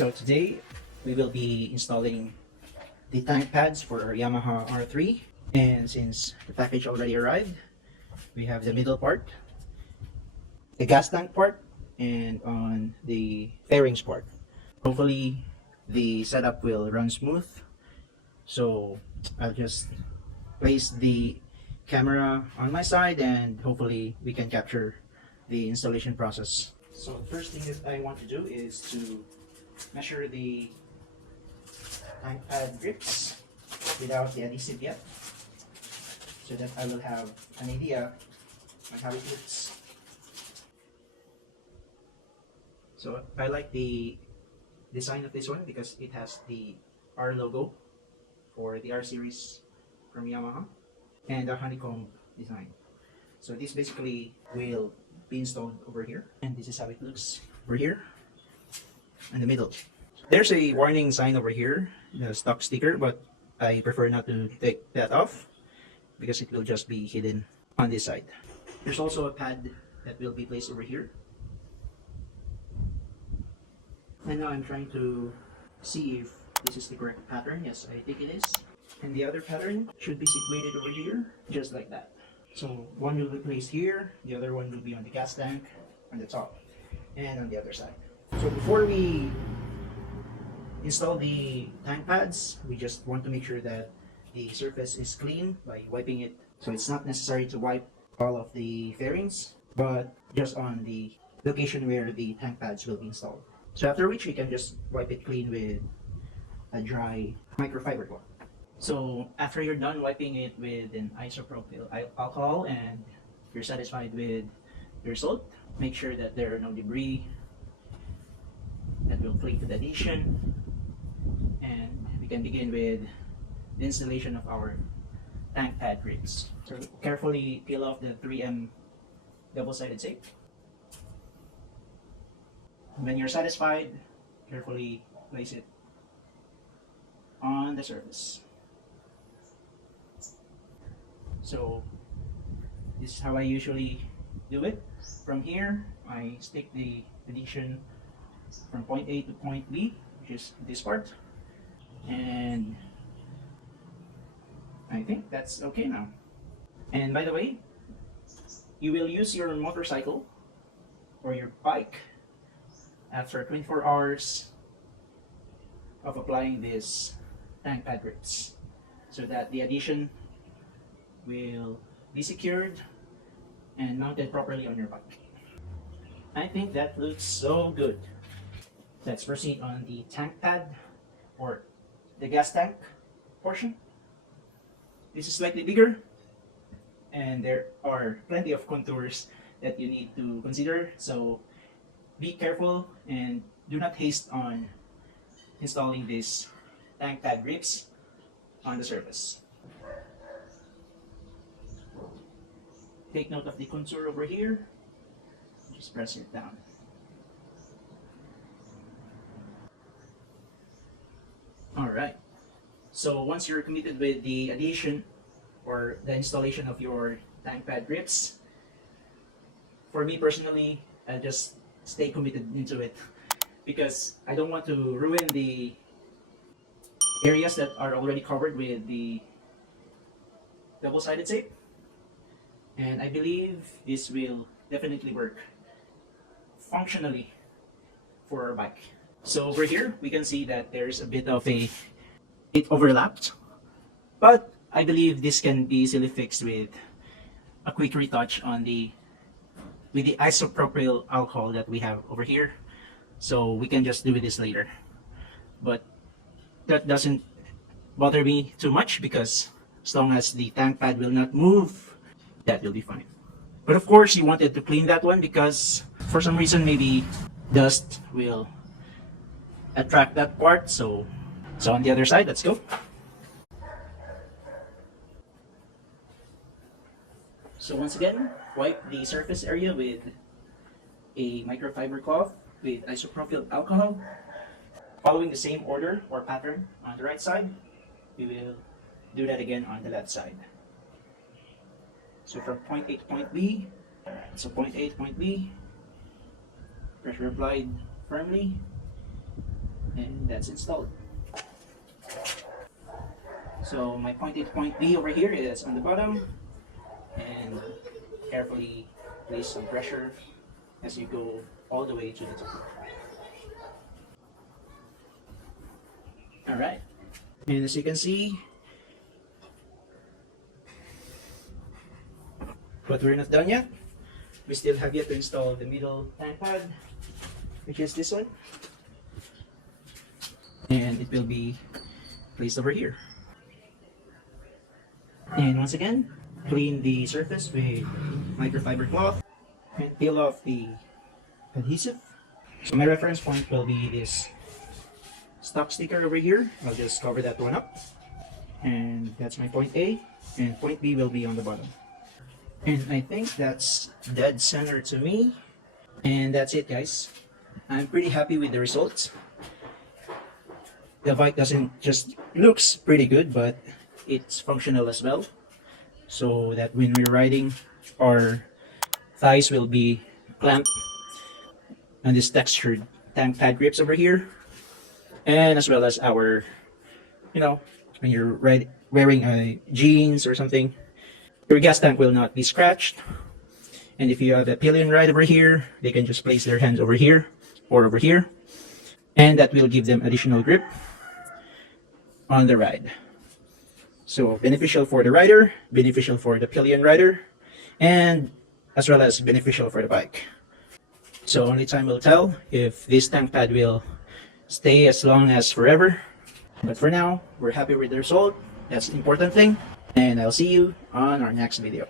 So today we will be installing the tank pads for our Yamaha R3, and since the package already arrived, we have the middle part, the gas tank part, and on the fairings part. Hopefully the setup will run smooth, so I'll just place the camera on my side and hopefully we can capture the installation process. So the first thing that I want to do is to measure the tank pad grips without the adhesive yet, so that I will have an idea on how it looks. So I like the design of this one because it has the R logo for the R series from Yamaha and a honeycomb design. So this basically will be installed over here, and this is how it looks over here in the middle. There's a warning sign over here, the stock sticker, but I prefer not to take that off because it will just be hidden on this side. There's also a pad that will be placed over here. And now I'm trying to see if this is the correct pattern. Yes, I think it is. And the other pattern should be situated over here, just like that. So one will be placed here, the other one will be on the gas tank on the top and on the other side. So before we install the tank pads, we just want to make sure that the surface is clean by wiping it. So it's not necessary to wipe all of the fairings, but just on the location where the tank pads will be installed. So after which we can just wipe it clean with a dry microfiber cloth. So after you're done wiping it with an isopropyl alcohol and you're satisfied with your result, make sure that there are no debris that will cling to the adhesion, and we can begin with the installation of our tank pad grips. So carefully peel off the 3M double-sided tape. When you're satisfied, carefully place it on the surface. So this is how I usually do it. From here, I stick the adhesion from point A to point B, which is this part, and I think that's okay now. And by the way, you will use your motorcycle or your bike after 24 hours of applying this tank pad grips, so that the adhesion will be secured and mounted properly on your bike. I think that looks so good. Let's proceed on the tank pad or the gas tank portion. This is slightly bigger and there are plenty of contours that you need to consider, so be careful and do not haste on installing these tank pad grips on the surface. Take note of the contour over here. Just press it down. Alright, so once you're committed with the adhesion or the installation of your tank pad grips, for me personally, I'll just stay committed into it because I don't want to ruin the areas that are already covered with the double-sided tape, and I believe this will definitely work functionally for our bike. So over here we can see that there's a bit of it overlapped, but I believe this can be easily fixed with a quick retouch on with the isopropyl alcohol that we have over here. So we can just do this later, but that doesn't bother me too much because as long as the tank pad will not move, that will be fine. But of course you wanted to clean that one because for some reason maybe dust will attract that part. So on the other side, let's go. So once again, wipe the surface area with a microfiber cloth with isopropyl alcohol. Following the same order or pattern on the right side, we will do that again on the left side. So from point A to point B, so point A to point B, pressure applied firmly, and that's installed. So my point A to point B over here is on the bottom, and carefully place some pressure as you go all the way to the top. Alright, and as you can see, but we're not done yet. We still have yet to install the middle tank pad, which is this one, and it will be placed over here. And once again, clean the surface with microfiber cloth and peel off the adhesive. So my reference point will be this stock sticker over here. I'll just cover that one up, and that's my point A, and point B will be on the bottom. And I think that's dead center to me. And that's it, guys. I'm pretty happy with the results. The bike doesn't just looks pretty good, but it's functional as well. So that when we're riding, our thighs will be clamped on this textured tank pad grips over here. And as well as our, when you're wearing jeans or something, your gas tank will not be scratched. And if you have a pillion ride over here, they can just place their hands over here or over here, and that will give them additional grip on the ride. So beneficial for the rider, beneficial for the pillion rider, and as well as beneficial for the bike. So only time will tell if this tank pad will stay as long as forever. But for now, we're happy with the result. That's the important thing. And I'll see you on our next video.